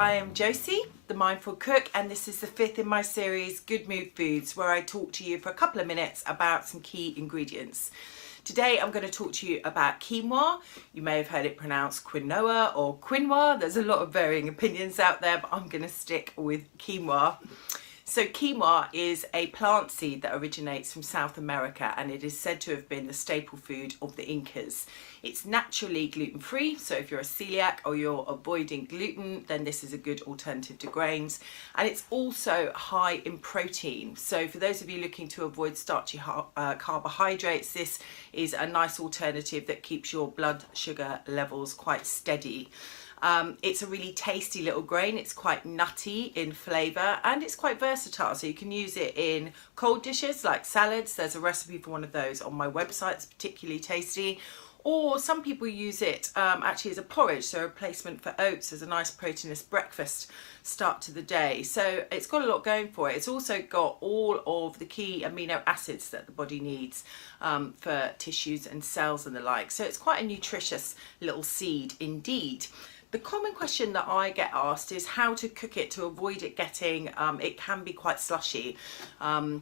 I am Josie, the Mindful Cook, and this is the fifth in my series, Good Mood Foods, where I talk to you for a couple of minutes about some key ingredients. Today I'm going to talk to you about quinoa. You may have heard it pronounced quinoa or quinoa. There's a lot of varying opinions out there, but I'm going to stick with quinoa. So quinoa is a plant seed that originates from South America, and it is said to have been the staple food of the Incas. It's naturally gluten-free, so if you're a celiac or you're avoiding gluten, then this is a good alternative to grains. And it's also high in protein. So for those of you looking to avoid starchy carbohydrates, this is a nice alternative that keeps your blood sugar levels quite steady. It's a really tasty little grain. It's quite nutty in flavour and it's quite versatile, so you can use it in cold dishes like salads. There's a recipe for one of those on my website. It's particularly tasty. Or some people use it actually as a porridge, so a replacement for oats, as a nice proteinous breakfast start to the day. So it's got a lot going for it. It's also got all of the key amino acids that the body needs for tissues and cells and the like. So it's quite a nutritious little seed indeed. The common question that I get asked is how to cook it to avoid it getting, it can be quite slushy. The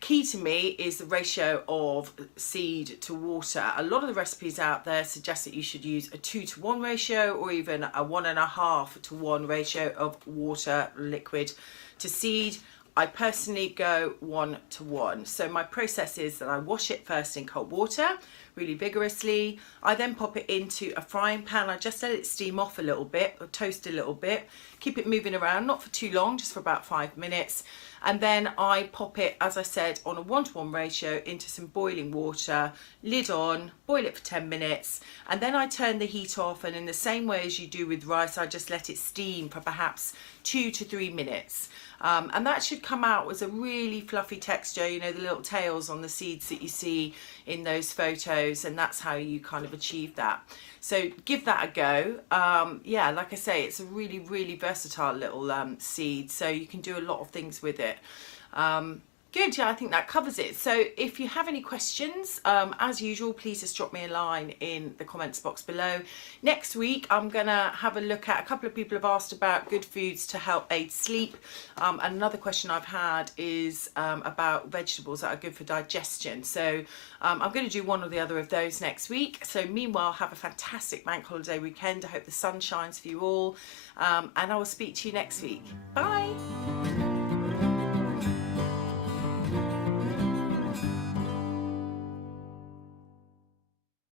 key to me is the ratio of seed to water. A lot of the recipes out there suggest that you should use a 2-to-1 ratio or even a 1.5-to-1 ratio of water liquid to seed. I personally go 1-to-1. So my process is that I wash it first in cold water really vigorously. I then pop it into a frying pan. I just let it steam off a little bit or toast a little bit. Keep it moving around, not for too long, just for about 5 minutes. And then I pop it, as I said, on a 1-to-1 ratio into some boiling water, lid on, boil it for 10 minutes. And then I turn the heat off, and in the same way as you do with rice, I just let it steam for perhaps 2 to 3 minutes. And that should come out as a really fluffy texture, you know, the little tails on the seeds that you see in those photos, and that's how you kind of achieve that. So give that a go. Yeah, like I say, it's a really, really versatile little seed, so you can do a lot of things with it. Good, yeah, I think that covers it. So if you have any questions, as usual, please just drop me a line in the comments box below. Next week, I'm gonna have a look at, a couple of people have asked about good foods to help aid sleep. And another question I've had is about vegetables that are good for digestion. So I'm gonna do one or the other of those next week. So meanwhile, have a fantastic bank holiday weekend. I hope the sun shines for you all. And I will speak to you next week. Bye.